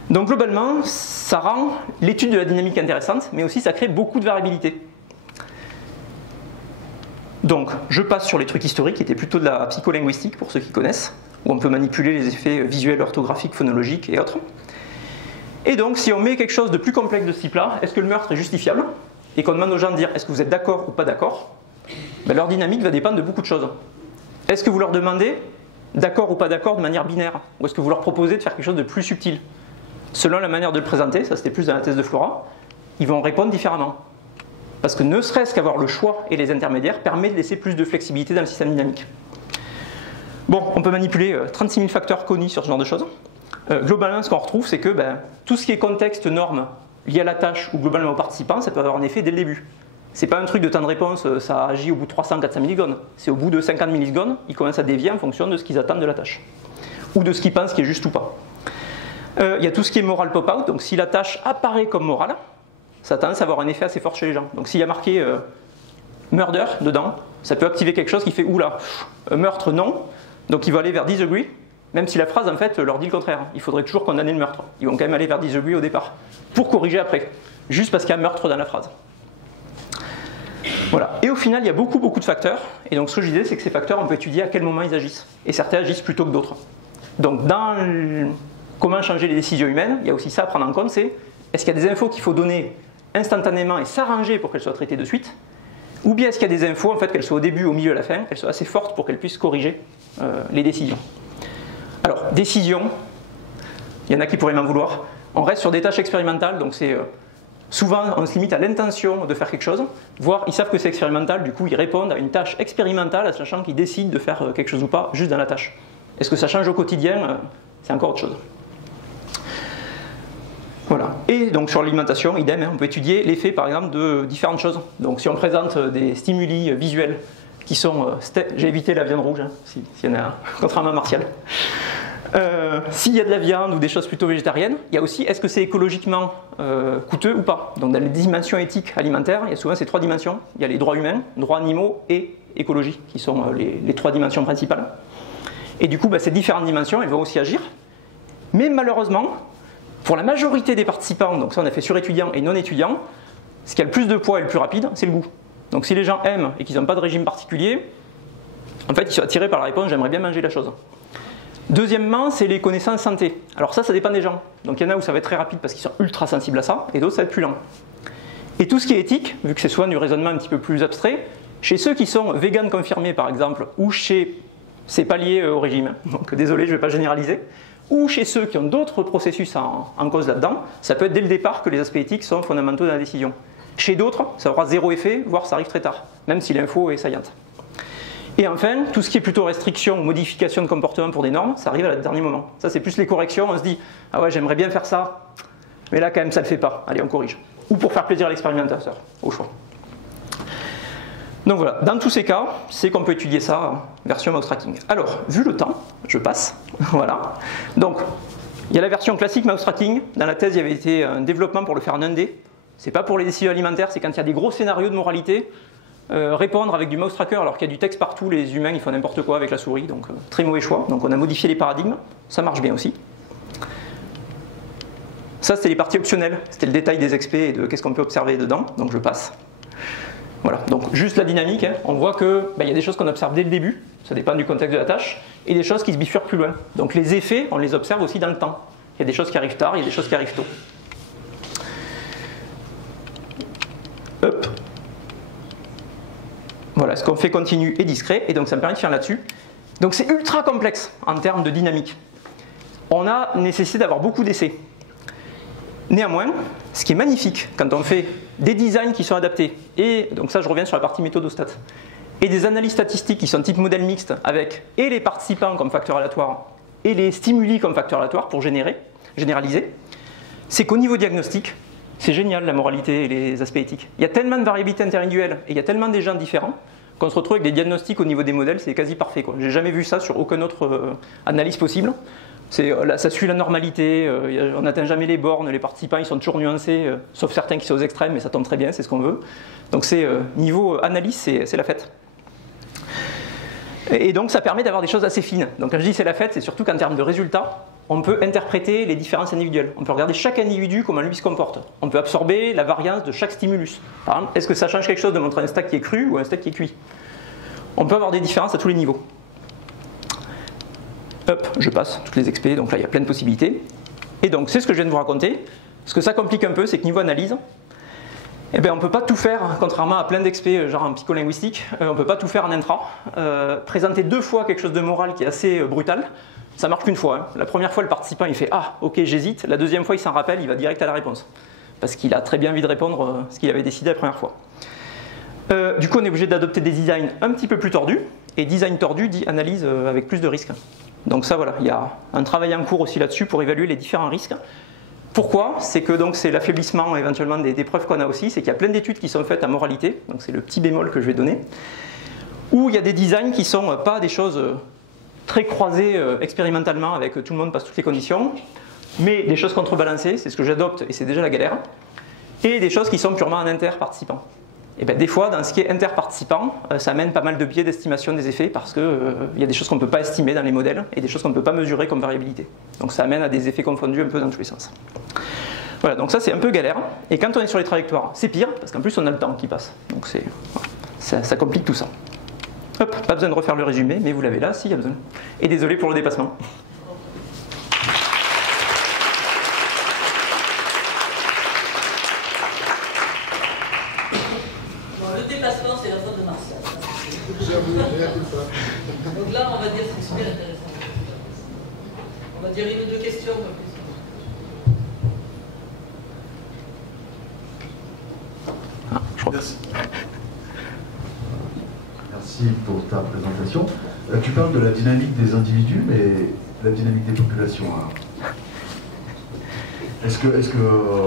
Donc globalement, ça rend l'étude de la dynamique intéressante, mais aussi ça crée beaucoup de variabilité. Donc, je passe sur les trucs historiques qui étaient plutôt de la psycholinguistique pour ceux qui connaissent, où on peut manipuler les effets visuels, orthographiques, phonologiques et autres. Et donc, si on met quelque chose de plus complexe de ce type-là, est-ce que le meurtre est justifiable? Et qu'on demande aux gens de dire est-ce que vous êtes d'accord ou pas d'accord, ben, leur dynamique va dépendre de beaucoup de choses. Est-ce que vous leur demandez d'accord ou pas d'accord de manière binaire? Ou est-ce que vous leur proposez de faire quelque chose de plus subtil? Selon la manière de le présenter, ça c'était plus dans la thèse de Flora, ils vont répondre différemment. Parce que ne serait-ce qu'avoir le choix et les intermédiaires permet de laisser plus de flexibilité dans le système dynamique. Bon, on peut manipuler 36 000 facteurs connus sur ce genre de choses. Globalement, ce qu'on retrouve, c'est que tout ce qui est contexte, norme, lié à la tâche ou globalement aux participants, ça peut avoir un effet dès le début. C'est pas un truc de temps de réponse, ça agit au bout de 300-400 millisecondes. C'est au bout de 50 millisecondes, ils commencent à dévier en fonction de ce qu'ils attendent de la tâche. Ou de ce qu'ils pensent qui est juste ou pas. Il y a tout ce qui est moral pop-out, donc si la tâche apparaît comme morale, ça a tendance à avoir un effet assez fort chez les gens. Donc s'il y a marqué murder dedans, ça peut activer quelque chose qui fait oula, meurtre non, donc ils vont aller vers disagree, même si la phrase en fait leur dit le contraire. Il faudrait toujours condamner le meurtre. Ils vont quand même aller vers disagree au départ, pour corriger après, juste parce qu'il y a meurtre dans la phrase. Voilà. Et au final, il y a beaucoup de facteurs, et donc ce que je disais, c'est que ces facteurs, on peut étudier à quel moment ils agissent. Et certains agissent plutôt que d'autres. Donc dans comment changer les décisions humaines, il y a aussi ça à prendre en compte, c'est est-ce qu'il y a des infos qu'il faut donner instantanément et s'arranger pour qu'elles soient traitées de suite, ou bien est-ce qu'il y a des infos, en fait, qu'elles soient au début, au milieu, à la fin, qu'elles soient assez fortes pour qu'elles puissent corriger les décisions. Alors, décision, il y en a qui pourraient m'en vouloir. On reste sur des tâches expérimentales, donc c'est souvent on se limite à l'intention de faire quelque chose, voire ils savent que c'est expérimental, du coup ils répondent à une tâche expérimentale, sachant qu'ils décident de faire quelque chose ou pas, juste dans la tâche. Est-ce que ça change au quotidien? C'est encore autre chose. Voilà. Et donc sur l'alimentation, idem, on peut étudier l'effet par exemple de différentes choses. Donc si on présente des stimuli visuels qui sont... j'ai évité la viande rouge, s'il y en a un, contrairement à Martial. S'il y a de la viande ou des choses plutôt végétariennes, il y a aussi est-ce que c'est écologiquement coûteux ou pas. Donc dans les dimensions éthiques alimentaires, il y a souvent ces trois dimensions. Il y a les droits humains, droits animaux et écologie, qui sont les trois dimensions principales. Et du coup, ces différentes dimensions, elles vont aussi agir. Mais malheureusement, pour la majorité des participants, donc ça on a fait sur étudiants et non étudiants, ce qui a le plus de poids et le plus rapide, c'est le goût. Donc si les gens aiment et qu'ils n'ont pas de régime particulier, en fait ils sont attirés par la réponse « j'aimerais bien manger la chose ». Deuxièmement, c'est les connaissances santé. Alors ça dépend des gens. Donc il y en a où ça va être très rapide parce qu'ils sont ultra sensibles à ça, et d'autres ça va être plus lent. Et tout ce qui est éthique, vu que c'est souvent du raisonnement un petit peu plus abstrait, chez ceux qui sont véganes confirmés par exemple, ou chez... c'est pas lié au régime, donc désolé je ne vais pas généraliser, ou chez ceux qui ont d'autres processus en cause là-dedans, ça peut être dès le départ que les aspects éthiques sont fondamentaux dans la décision. Chez d'autres, ça aura zéro effet, voire ça arrive très tard, même si l'info est saillante. Et enfin, tout ce qui est plutôt restriction ou modification de comportement pour des normes, ça arrive à le dernier moment. Ça c'est plus les corrections, on se dit « ah ouais j'aimerais bien faire ça, mais là quand même ça le fait pas, allez on corrige ». Ou pour faire plaisir à l'expérimentateur, au choix. Donc voilà, dans tous ces cas, c'est qu'on peut étudier ça version mouse tracking. Alors, vu le temps, je passe, voilà. Donc, il y a la version classique mouse tracking. Dans la thèse, il y avait été un développement pour le faire en 1D. C'est pas pour les décisions alimentaires, c'est quand il y a des gros scénarios de moralité. Répondre avec du mouse tracker alors qu'il y a du texte partout, les humains ils font n'importe quoi avec la souris, donc très mauvais choix. Donc on a modifié les paradigmes, ça marche bien aussi. Ça c'était les parties optionnelles, c'était le détail des expés et de qu'est-ce qu'on peut observer dedans, donc je passe. Voilà, donc juste la dynamique, hein, on voit qu'il y a des choses qu'on observe dès le début, ça dépend du contexte de la tâche, et des choses qui se bifurquent plus loin. Donc les effets, on les observe aussi dans le temps. Il y a des choses qui arrivent tard, il y a des choses qui arrivent tôt. Hop. Voilà, ce qu'on fait continu et discret, et donc ça me permet de faire là-dessus. Donc c'est ultra complexe en termes de dynamique. On a nécessité d'avoir beaucoup d'essais. Néanmoins, ce qui est magnifique quand on fait des designs qui sont adaptés, et donc ça je reviens sur la partie méthodostat, et des analyses statistiques qui sont type modèle mixte avec et les participants comme facteur aléatoire et les stimuli comme facteur aléatoire pour généraliser, c'est qu'au niveau diagnostic, c'est génial la moralité et les aspects éthiques. Il y a tellement de variabilité interindividuelle et il y a tellement de gens différents qu'on se retrouve avec des diagnostics au niveau des modèles, c'est quasi parfait. J'ai jamais vu ça sur aucune autre analyse possible. Là, ça suit la normalité, on n'atteint jamais les bornes, les participants ils sont toujours nuancés, sauf certains qui sont aux extrêmes, mais ça tombe très bien, c'est ce qu'on veut. Donc niveau analyse, c'est la fête. Et donc ça permet d'avoir des choses assez fines. Donc quand je dis c'est la fête, c'est surtout qu'en termes de résultats, on peut interpréter les différences individuelles. On peut regarder chaque individu, comment lui se comporte. On peut absorber la variance de chaque stimulus. Par exemple, est-ce que ça change quelque chose de montrer un stack qui est cru ou un stack qui est cuit? On peut avoir des différences à tous les niveaux. Hop, je passe toutes les expés, donc là il y a plein de possibilités. Et donc c'est ce que je viens de vous raconter. Ce que ça complique un peu, c'est que niveau analyse, on ne peut pas tout faire, contrairement à plein d'expés, genre en psycholinguistique, on ne peut pas tout faire en intra. Présenter 2 fois quelque chose de moral qui est assez brutal, ça marche qu'une fois. Hein. La première fois, le participant il fait « Ah, ok, j'hésite ». La deuxième fois, il s'en rappelle, il va direct à la réponse. Parce qu'il a très bien envie de répondre ce qu'il avait décidé la première fois. Du coup, on est obligé d'adopter des designs un petit peu plus tordus. Et design tordu dit analyse avec plus de risques. Donc ça, voilà, il y a un travail en cours aussi là-dessus pour évaluer les différents risques. Pourquoi? C'est que donc c'est l'affaiblissement éventuellement des preuves qu'on a aussi, c'est qu'il y a plein d'études qui sont faites à moralité, donc c'est le petit bémol que je vais donner, où il y a des designs qui ne sont pas des choses très croisées expérimentalement avec tout le monde passe toutes les conditions, mais des choses contrebalancées, c'est ce que j'adopte et c'est déjà la galère, et des choses qui sont purement en inter-participants. Et bien, des fois, dans ce qui est inter-participant, ça amène pas mal de biais d'estimation des effets parce qu'il y a des choses qu'on ne peut pas estimer dans les modèles et des choses qu'on ne peut pas mesurer comme variabilité. Donc ça amène à des effets confondus un peu dans tous les sens. Voilà, donc ça c'est un peu galère. Et quand on est sur les trajectoires, c'est pire parce qu'en plus on a le temps qui passe. Donc ça complique tout ça. Hop, pas besoin de refaire le résumé, mais vous l'avez là, s'il y a besoin. Et désolé pour le dépassement. Donc là, on va dire c'est super intéressant. On va dire 1 ou 2 questions. Merci. Merci pour ta présentation. Tu parles de la dynamique des individus, mais la dynamique des populations. Hein.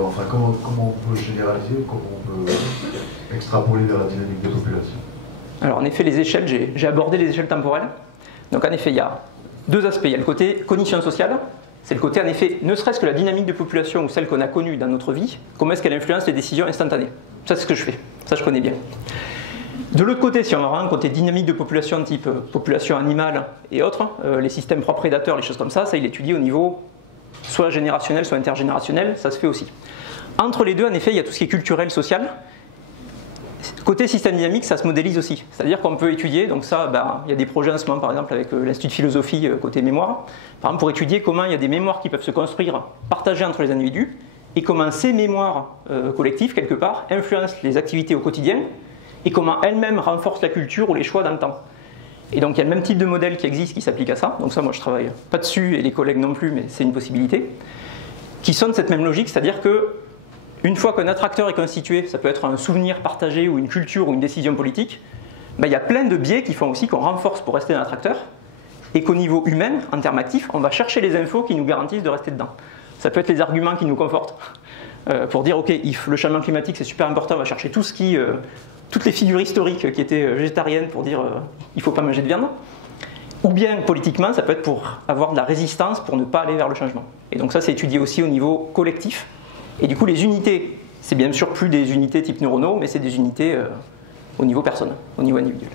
Enfin, comment on peut généraliser, comment on peut extrapoler vers la dynamique des populations? Alors en effet, les échelles, j'ai abordé les échelles temporelles. Donc en effet, il y a 2 aspects. Il y a le côté cognition sociale. C'est le côté, en effet, ne serait-ce que la dynamique de population ou celle qu'on a connue dans notre vie, comment est-ce qu'elle influence les décisions instantanées. Ça, c'est ce que je fais. Ça, je connais bien. De l'autre côté, si on a un côté dynamique de population type population animale et autres, les systèmes propres-prédateurs, les choses comme ça il étudie au niveau soit générationnel, soit intergénérationnel, ça se fait aussi. Entre les deux, en effet, il y a tout ce qui est culturel, social. Côté système dynamique, ça se modélise aussi. C'est-à-dire qu'on peut étudier, donc ça, il y a des projets en ce moment, par exemple, avec l'Institut de philosophie côté mémoire, par exemple, pour étudier comment il y a des mémoires qui peuvent se construire, partagées entre les individus, et comment ces mémoires collectives, quelque part, influencent les activités au quotidien, et comment elles-mêmes renforcent la culture ou les choix dans le temps. Et donc il y a le même type de modèle qui existe, qui s'applique à ça, donc ça, moi, je travaille pas dessus, et les collègues non plus, mais c'est une possibilité, qui sonne cette même logique, c'est-à-dire que une fois qu'un attracteur est constitué, ça peut être un souvenir partagé ou une culture ou une décision politique, il y a plein de biais qui font aussi qu'on renforce pour rester un attracteur et qu'au niveau humain, en termes actifs, on va chercher les infos qui nous garantissent de rester dedans. Ça peut être les arguments qui nous confortent pour dire ok, le changement climatique c'est super important, on va chercher tout toutes les figures historiques qui étaient végétariennes pour dire il ne faut pas manger de viande. Ou bien politiquement, ça peut être pour avoir de la résistance pour ne pas aller vers le changement. Et donc ça c'est étudié aussi au niveau collectif. Et du coup, les unités, c'est bien sûr plus des unités type neuronaux, mais c'est des unités au niveau personne, au niveau individuel.